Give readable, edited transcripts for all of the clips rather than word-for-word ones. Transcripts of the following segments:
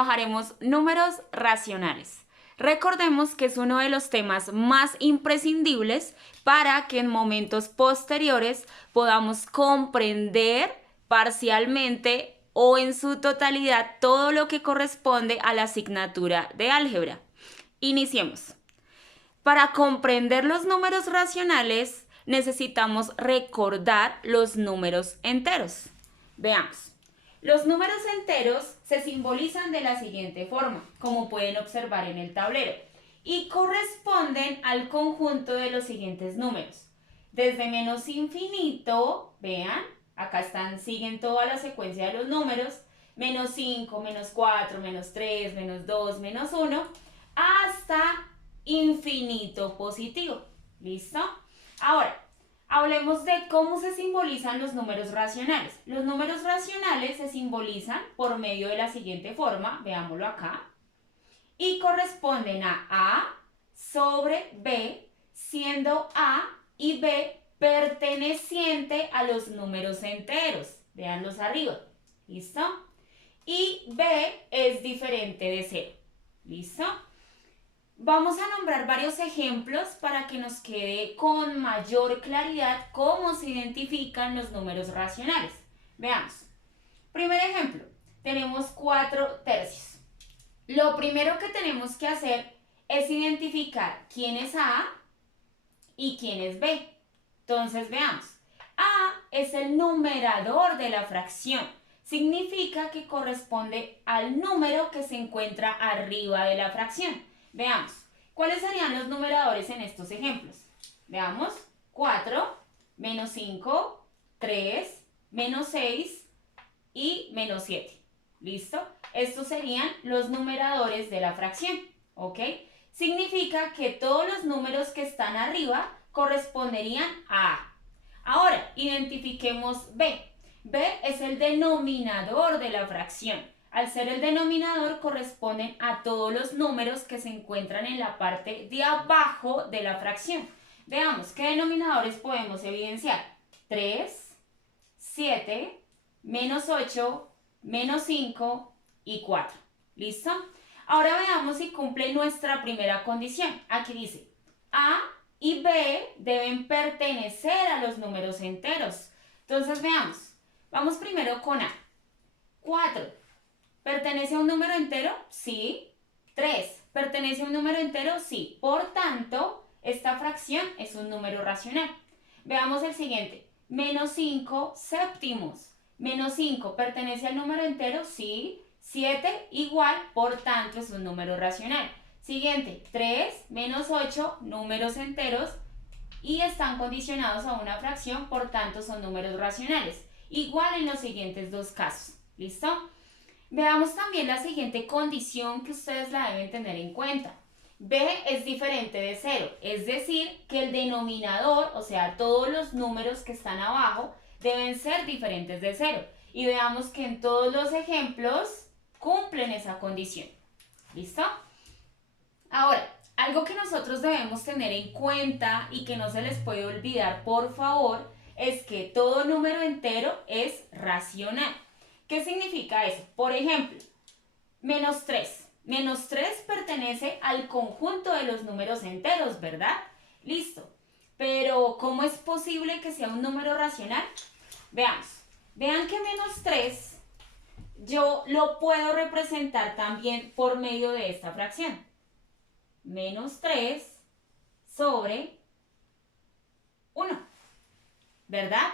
trabajaremos números racionales. Recordemos que es uno de los temas más imprescindibles para que en momentos posteriores podamos comprender parcialmente o en su totalidad todo lo que corresponde a la asignatura de álgebra. Iniciemos. Para comprender los números racionales necesitamos recordar los números enteros. Veamos. Los números enteros se simbolizan de la siguiente forma, como pueden observar en el tablero, y corresponden al conjunto de los siguientes números. Desde menos infinito, vean, acá siguen toda la secuencia de los números, menos 5, menos 4, menos 3, menos 2, menos 1, hasta infinito positivo. ¿Listo? Ahora, hablemos de cómo se simbolizan los números racionales. Los números racionales se simbolizan por medio de la siguiente forma, veámoslo acá, y corresponden a sobre B, siendo A y B perteneciente a los números enteros. Veanlos arriba. ¿Listo? Y B es diferente de 0. ¿Listo? Vamos a nombrar varios ejemplos para que nos quede con mayor claridad cómo se identifican los números racionales. Veamos. Primer ejemplo, tenemos 4 tercios. Lo primero que tenemos que hacer es identificar quién es A y quién es B. Entonces veamos. A es el numerador de la fracción. Significa que corresponde al número que se encuentra arriba de la fracción. Veamos, ¿cuáles serían los numeradores en estos ejemplos? Veamos, 4, menos 5, 3, menos 6 y menos 7. ¿Listo? Estos serían los numeradores de la fracción, ¿ok? Significa que todos los números que están arriba corresponderían a A. Ahora, identifiquemos B. B es el denominador de la fracción. Al ser el denominador corresponden a todos los números que se encuentran en la parte de abajo de la fracción. Veamos, ¿qué denominadores podemos evidenciar? 3, 7, menos 8, menos 5 y 4. ¿Listo? Ahora veamos si cumple nuestra primera condición. Aquí dice, A y B deben pertenecer a los números enteros. Entonces veamos, vamos primero con A. 4. ¿Pertenece a un número entero? Sí. 3. ¿Pertenece a un número entero? Sí. Por tanto, esta fracción es un número racional. Veamos el siguiente. Menos 5 séptimos. Menos 5. ¿Pertenece al número entero? Sí. 7 igual, por tanto es un número racional. Siguiente. 3 menos 8, números enteros y están condicionados a una fracción, por tanto son números racionales. Igual en los siguientes dos casos. ¿Listo? Veamos también la siguiente condición que ustedes la deben tener en cuenta. B es diferente de 0, es decir, que el denominador, o sea, todos los números que están abajo, deben ser diferentes de 0. Y veamos que en todos los ejemplos cumplen esa condición. ¿Listo? Ahora, algo que nosotros debemos tener en cuenta y que no se les puede olvidar, por favor, es que todo número entero es racional. ¿Qué significa eso? Por ejemplo, menos 3. Menos 3 pertenece al conjunto de los números enteros, ¿verdad? Listo. Pero, ¿cómo es posible que sea un número racional? Veamos. Vean que menos 3 yo lo puedo representar también por medio de esta fracción. Menos 3 sobre 1. ¿Verdad?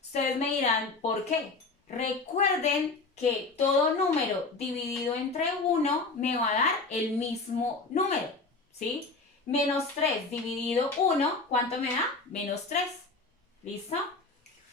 Ustedes me dirán, ¿por qué? Recuerden que todo número dividido entre 1 me va a dar el mismo número, ¿sí? Menos 3 dividido 1, ¿cuánto me da? Menos 3. ¿Listo?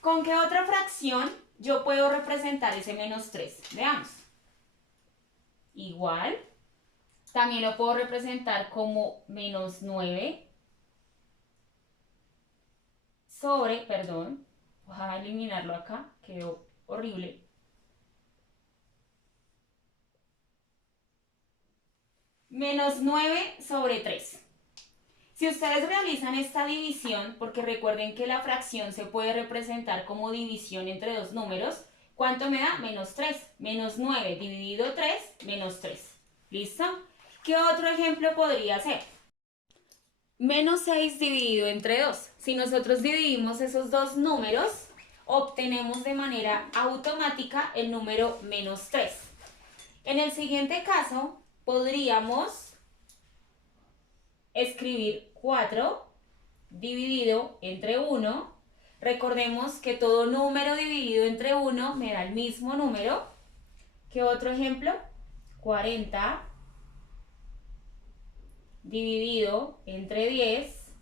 ¿Con qué otra fracción yo puedo representar ese menos 3? Veamos. Igual, también lo puedo representar como menos 9 sobre, perdón, voy a eliminarlo acá, quedó horrible. Menos 9 sobre 3. Si ustedes realizan esta división, porque recuerden que la fracción se puede representar como división entre dos números, ¿Cuánto me da? Menos 3. Menos 9 dividido 3, menos 3. ¿Listo? ¿Qué otro ejemplo podría ser? Menos 6 dividido entre 2. Si nosotros dividimos esos dos números, obtenemos de manera automática el número menos 3. En el siguiente caso, podríamos escribir 4 dividido entre 1. Recordemos que todo número dividido entre 1 me da el mismo número. ¿Qué otro ejemplo? 40 dividido entre 10.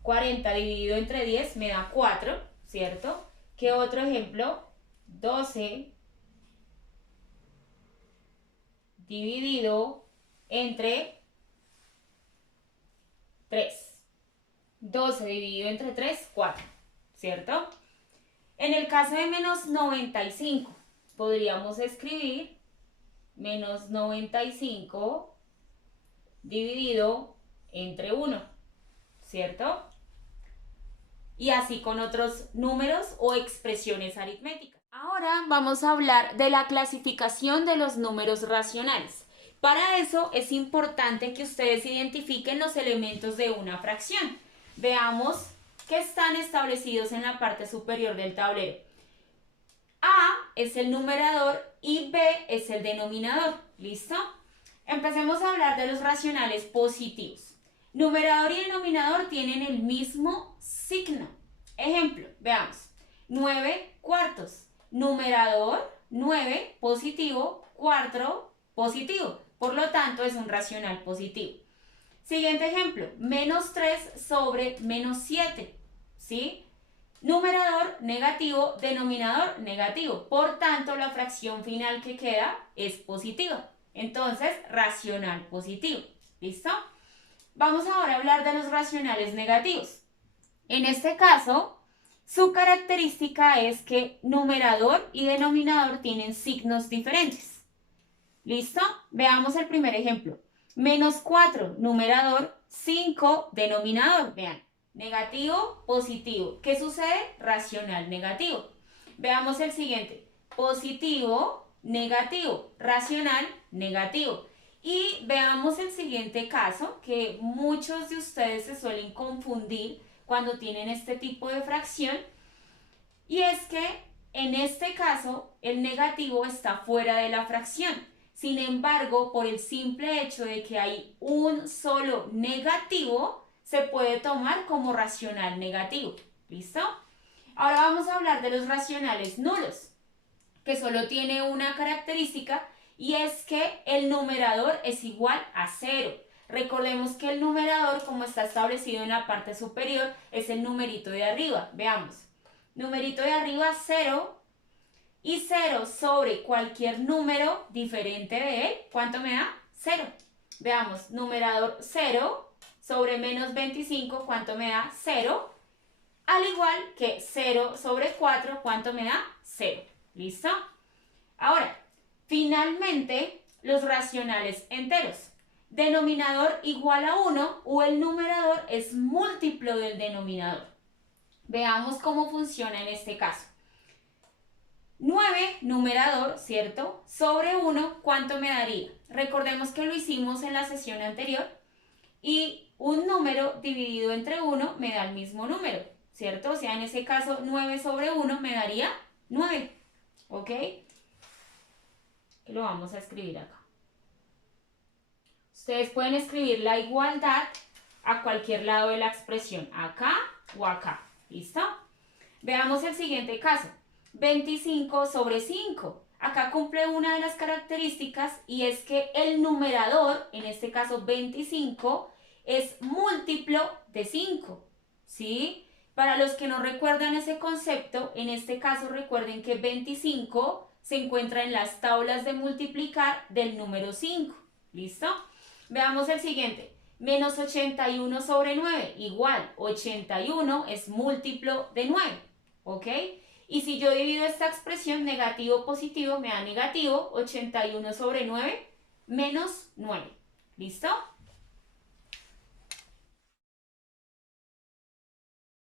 40 dividido entre 10 me da 4, ¿cierto? ¿Qué otro ejemplo? 12 dividido entre 3. 12 dividido entre 3, 4, ¿cierto? En el caso de menos 95, podríamos escribir menos 95 dividido entre 1, ¿cierto? Y así con otros números o expresiones aritméticas. Ahora vamos a hablar de la clasificación de los números racionales. Para eso es importante que ustedes identifiquen los elementos de una fracción. Veamos que están establecidos en la parte superior del tablero. A es el numerador y B es el denominador. ¿Listo? Empecemos a hablar de los racionales positivos. Numerador y denominador tienen el mismo signo. Ejemplo, veamos. 9 cuartos. Numerador, 9 positivo, 4 positivo. Por lo tanto, es un racional positivo. Siguiente ejemplo, menos 3 sobre menos 7, ¿sí? Numerador negativo, denominador negativo. Por tanto, la fracción final que queda es positiva. Entonces, racional positivo. ¿Listo? Vamos ahora a hablar de los racionales negativos. En este caso, su característica es que numerador y denominador tienen signos diferentes. ¿Listo? Veamos el primer ejemplo. Menos 4, numerador, 5, denominador. Vean, negativo, positivo. ¿Qué sucede? Racional negativo. Veamos el siguiente. Positivo, negativo, racional negativo. Y veamos el siguiente caso, que muchos de ustedes se suelen confundir cuando tienen este tipo de fracción. Y es que en este caso el negativo está fuera de la fracción. Sin embargo, por el simple hecho de que hay un solo negativo, se puede tomar como racional negativo. ¿Listo? Ahora vamos a hablar de los racionales nulos, que solo tiene una característica y es que el numerador es igual a 0. Recordemos que el numerador, como está establecido en la parte superior, es el numerito de arriba. Veamos. Numerito de arriba 0. Y 0 sobre cualquier número diferente de él, ¿cuánto me da? 0. Veamos, numerador 0 sobre menos 25, ¿cuánto me da? 0. Al igual que 0 sobre 4, ¿cuánto me da? 0. ¿Listo? Ahora, finalmente, los racionales enteros. Denominador igual a 1 o el numerador es múltiplo del denominador. Veamos cómo funciona en este caso. 9 numerador, ¿cierto? Sobre 1, ¿cuánto me daría? Recordemos que lo hicimos en la sesión anterior y un número dividido entre 1 me da el mismo número, ¿cierto? O sea, en ese caso 9 sobre 1 me daría 9, ¿ok? Lo vamos a escribir acá. Ustedes pueden escribir la igualdad a cualquier lado de la expresión, acá o acá, ¿listo? Veamos el siguiente caso. 25 sobre 5. Acá cumple una de las características y es que el numerador, en este caso 25, es múltiplo de 5, ¿sí? Para los que no recuerdan ese concepto, en este caso recuerden que 25 se encuentra en las tablas de multiplicar del número 5, ¿listo? Veamos el siguiente. Menos 81 sobre 9, igual, 81 es múltiplo de 9, ¿ok? Y si yo divido esta expresión negativo positivo, me da negativo 81 sobre 9 menos 9. ¿Listo?